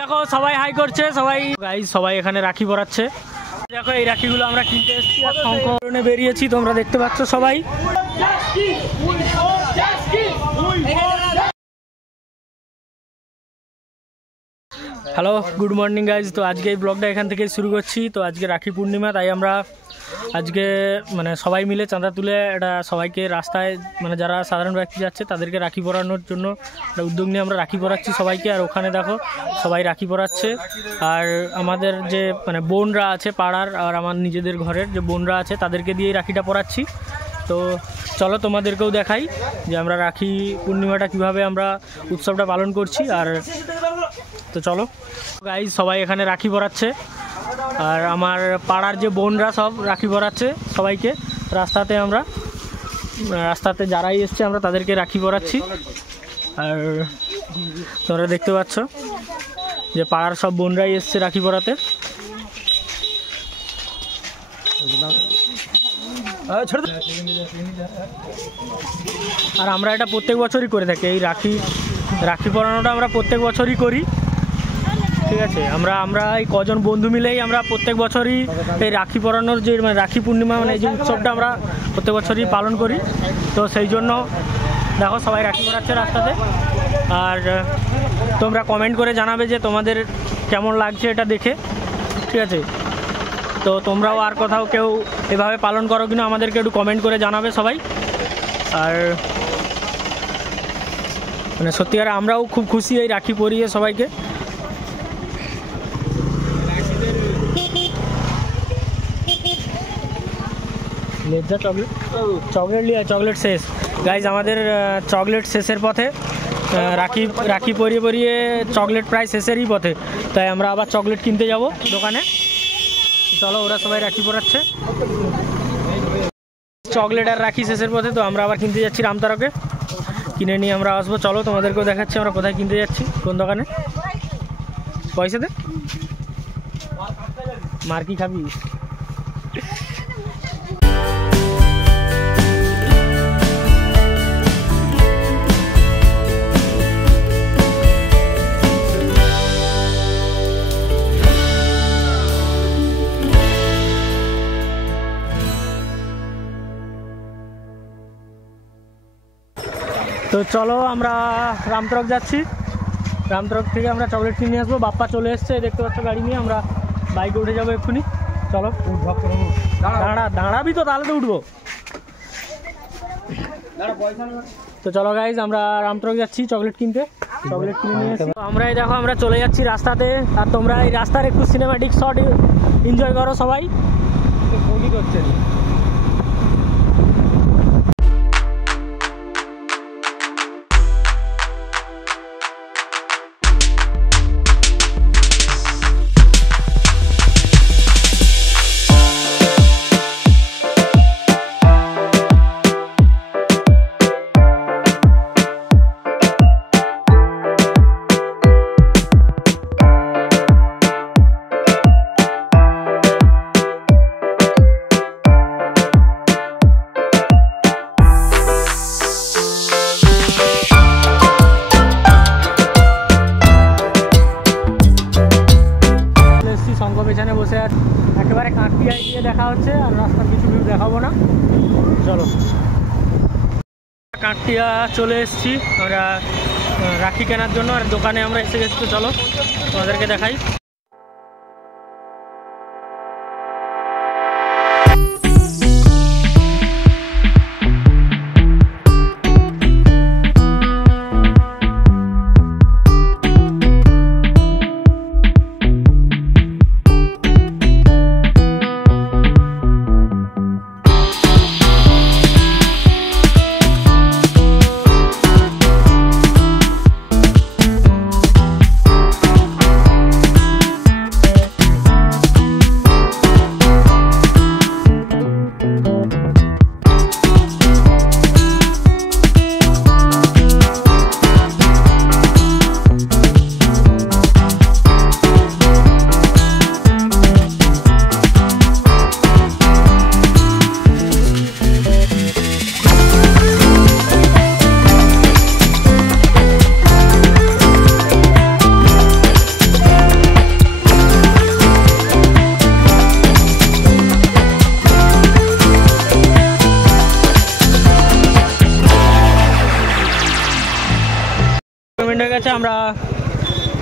দেখো সবাই হাই করছে, সবাই গাইস সবাই এখানে রাখি পরাচ্ছে। দেখো এই রাখিগুলো আমরা কিনতে এসেছি আর সংকলনে বেরিয়েছি, তোমরা দেখতে পাচ্ছ সবাই। Hello good morning guys. তো আজকে এই ব্লগটা এখান থেকে শুরু করছি। তো আজকে রাখি পূর্ণিমা, তাই আমরা আজকে মানে সবাই মিলে চাঁদা তুলে এটা সবাইকে রাস্তায় মানে যারা সাধারণ ব্যক্তি যাচ্ছে তাদেরকে রাখি পরানোর জন্য একটা উদ্যোগ নিয়ে আমরা রাখি পরাচ্ছি সবাইকে। আর ওখানে দেখো সবাই রাখি পরাচ্ছে। আর আমাদের যে মানে বোনরা আছে পাড়ার আর আমার নিজেদের ঘরের যে বোনরা আছে তাদেরকে দিয়েই রাখিটা পরাচ্ছি। তো চলো তোমাদেরকেও দেখাই যে আমরা রাখি পূর্ণিমাটা কিভাবে আমরা উৎসবটা পালন করছি। আর তো চলো গাইজ সবাই এখানে রাখি পরাচ্ছে আর আমার পাড়ার যে বোনরা সব রাখি পরাচ্ছে সবাইকে। রাস্তাতে যারাই এসছে আমরা তাদেরকে রাখি পরাচ্ছি। আর তোমরা দেখতে পাচ্ছ যে পাড়ার সব বোনরাই এসছে রাখি পরাতে। আর আমরা এটা প্রত্যেক বছরই করে থাকি, এই রাখি পরানোটা আমরা প্রত্যেক বছরই করি, ঠিক আছে। আমরা এই কজন বন্ধু মিলেই আমরা প্রত্যেক বছরই এই রাখি পরানোর যে মানে রাখি পূর্ণিমা মানে এই যে উৎসবটা আমরা প্রত্যেক বছরই পালন করি। তো সেই জন্য দেখো সবাই রাখি পরাচ্ছে রাস্তাতে। আর তোমরা কমেন্ট করে জানাবে যে তোমাদের কেমন লাগছে এটা দেখে, ঠিক আছে। তো তোমরাও আর কোথাও কেউ এভাবে পালন করো কিনা আমাদেরকে একটু কমেন্ট করে জানাবে সবাই। আর মানে সত্যিকার আমরাও খুব খুশি এই রাখি পরিয়ে সবাইকে। চকলেট শেষ গাইজ, আমাদের চকলেট শেষের পথে। রাখি পরিয়ে চকলেট প্রায় শেষেরই পথে, তাই আমরা আবার চকলেট কিনতে যাব দোকানে। চলো ওরা সবাই রাখি পরাচ্ছে, চকলেট আর রাখি শেষের পথে। তো আমরা আবার কিনতে যাচ্ছি রামতারকে, কিনে নিয়ে আমরা আসবো। চলো তোমাদেরকেও দেখাচ্ছি আমরা কোথায় কিনতে যাচ্ছি, কোন দোকানে। পয়সা দে, মার কি খাবি? তো চলো আমরা রামতরক যাচ্ছি, রামতরক থেকে আমরা চকলেট কিনে আসবো। বাপ্পা চলে এসছে দেখতে পাচ্ছ গাড়ি নিয়ে, আমরা বাইকে উঠে যাবো এক্ষুনি। চলো দাঁড়াবি তো, তাহলে তো উঠবো। তো চলো গাইজ আমরা রামতরক যাচ্ছি চকলেট কিনতে, চকলেট কিনে নিয়ে আসি। আমরা এই দেখো আমরা চলে যাচ্ছি রাস্তাতে, আর তোমরা এই রাস্তার একটু সিনেমাটিক শট এনজয় করো সবাই। করছে পেছনে বসে আছে, একেবারে কাঁকটিয়ায় গিয়ে দেখা হচ্ছে। আর রাস্তার কিছু ভিউ দেখাবো না, চলো। কাঁকটিয়া চলে এসেছি আমরা রাখি কেনার জন্য, আর দোকানে আমরা এসে গেছি। তো চলো তোমাদেরকে দেখাই। গেছে, আমরা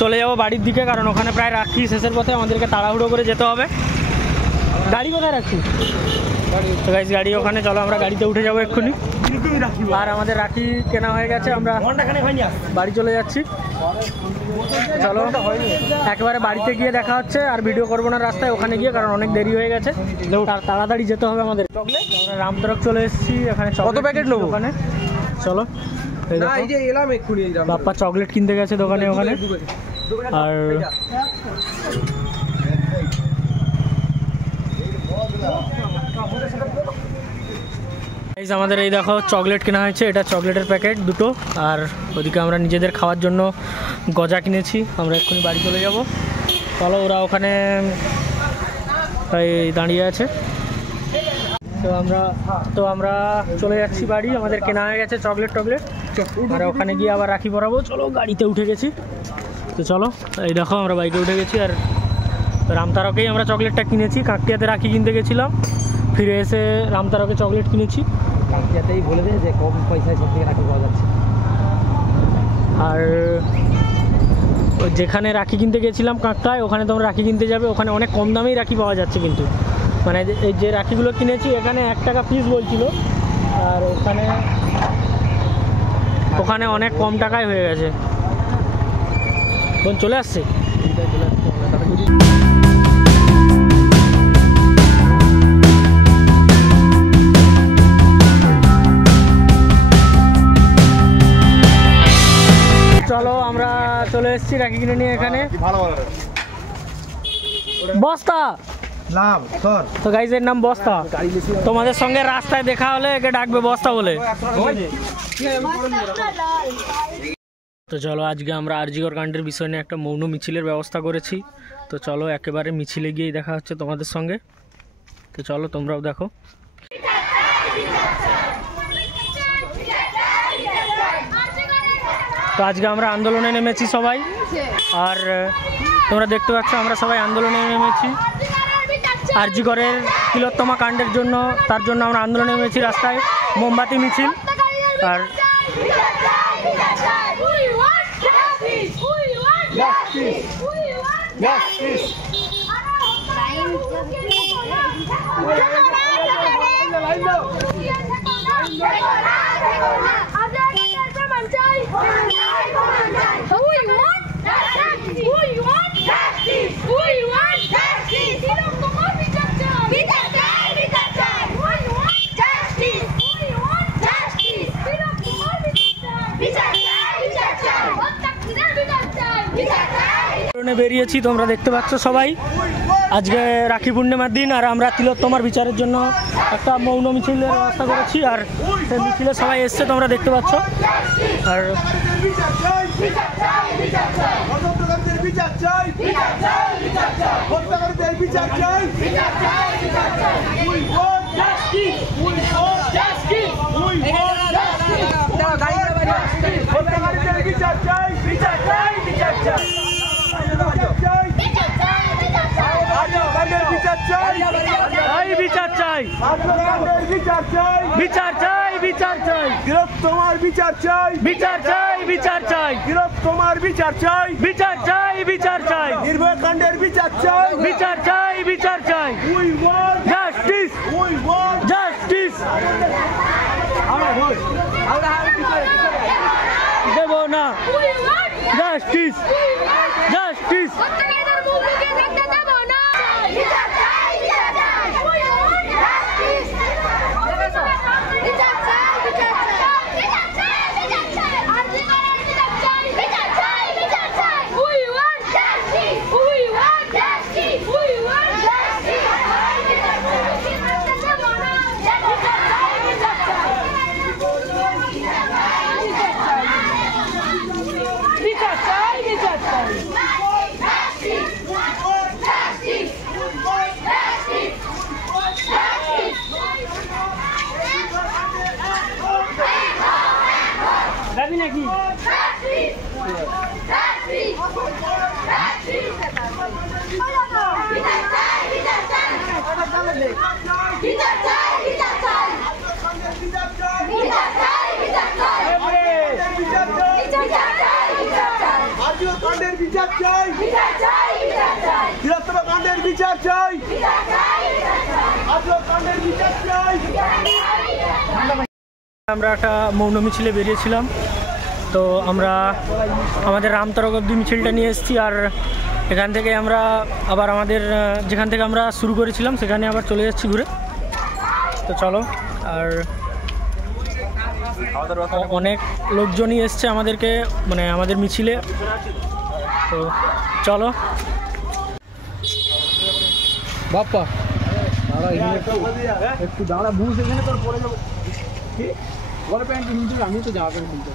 চলে যাব বাড়ির দিকে, কারণ ওখানে প্রায় রাখি শেষের পথে, আমাদেরকে তাড়াহুড়ো করে যেতে হবে। গাড়ি কোথায় রাখছি? তো গাইস গাড়ি ওখানে, চলো আমরা গাড়িতে উঠে যাবো এক্ষুনি। আর আমাদের রাখি কেনা হয়ে গেছে, আমরা বাড়ি চলে যাচ্ছি। চলো একেবারে বাড়িতে গিয়ে দেখা হচ্ছে, আর ভিডিও করবো না রাস্তায়, ওখানে গিয়ে, কারণ অনেক দেরি হয়ে গেছে, তাড়াতাড়ি যেতে হবে আমাদের। আমরা রামতরক চলে এসেছি, এখানে কত প্যাকেট নেবো ওখানে, চলো। বাপ্পা চকলেট কিনতে গেছে দোকানে ওখানে। আর আমাদের এই দেখো চকলেট কেনা হয়েছে, এটা চকলেটের প্যাকেট দুটো, আর ওদিকে আমরা নিজেদের খাওয়ার জন্য গজা কিনেছি। আমরা এক্ষুনি বাড়ি চলে যাব, চলো। ওরা ওখানে দাঁড়িয়ে আছে, তো আমরা চলে যাচ্ছি বাড়ি। আমাদের কেনা হয়ে গেছে চকলেট, আর ওখানে গিয়ে আবার রাখি পরাবো। চলো গাড়িতে উঠে গেছি, তো চলো এই দেখো আমরা বাইকে উঠে গেছি। আর রামতারকেই আমরা চকলেটটা কিনেছি, কাকটিয়াতে রাখি কিনতে গেছিলাম, ফিরে এসে রামতারকে চকলেট কিনেছি। কাকটিয়াতেই বলে দেয় যে কম পয়সায় সব থেকে রাখি পাওয়া যাচ্ছে। আর যেখানে রাখি কিনতে গেছিলাম কাকটায়, ওখানে তোমরা রাখি কিনতে যাবে, ওখানে অনেক কম দামেই রাখি পাওয়া যাচ্ছে, কিন্তু মানে এই যে রাখিগুলো কিনেছি এখানে 1 টাকা পিস বলছিল, আর ওখানে অনেক কম টাকায় হয়ে গেছে। বোন চলে আসছে, চলো আমরা চলে এসেছি রাখি কিনে নিয়ে। এখানে বস্তা, তো গাইজ এর নাম বস্তা। তোমাদের সঙ্গে রাস্তায় দেখা হলে একে ডাকবে বস্তা বলে। তো চলো আজকে আমরা আরজিকর কাণ্ডের বিষয় নিয়ে একটা মৌন মিছিলের ব্যবস্থা করেছি, তো চলো একেবারে মিছিলে গিয়েই দেখা হচ্ছে তোমাদের সঙ্গে। তো চলো তোমরাও দেখো। তো আজকে আমরা আন্দোলনে নেমেছি সবাই, আর তোমরা দেখতে পাচ্ছ আমরা সবাই আন্দোলনে নেমেছি আরজিকরের তিলোত্তমা কাণ্ডের জন্য। তার জন্য আমরা আন্দোলনে নেমেছি রাস্তায়, মোমবাতি মিছিল। আর বেরিয়েছি, তোমরা দেখতে পাচ্ছ সবাই। আজকে রাখি পূর্ণিমার দিন, আর আমরা তিলোত্তমার বিচারের জন্য একটা মৌন মিছিলের ব্যবস্থা করেছি, আর সেই মিছিলে সবাই এসছে তোমরা দেখতে পাচ্ছ। আর বিচার চাই, বিচার চাই, বিচার চাই, তিলোত্তমার বিচার চাই, বিচার চাই, বিচার চাই, তিলোত্তমার বিচার চাই, বিচার চাই, বিচার চাই, নির্ভয়া কাণ্ডের বিচার চাই, বিচার চাই, বিচার চাই, we want justice, we want justice. দেব না জাস্টিস, জাস্টিস। যাবি নাকি? হত্যাকাণ্ডের বিচার চাই, তিলোত্তমা কাণ্ডের বিচার চাই, আজও কাণ্ডের বিচার চাই। আমরা একটা মৌন মিছিলে বেরিয়েছিলাম, তো আমরা আমাদের রামতারক অব্দি মিছিলটা নিয়ে এসেছি। আর এখান থেকে আমরা আবার আমাদের যেখান থেকে আমরা শুরু করেছিলাম সেখানে আবার চলে যাচ্ছি ঘুরে। তো চলো, আর অনেক লোকজনই এসছে আমাদেরকে, মানে আমাদের মিছিলে। তো চলো বাপ্পা একটু দাঁড়া, বুঝ এখানে তোর পরে যাবো। কি বলে প্যান্ট কিনতে, আমি তো জামা প্যান্ট কিনতে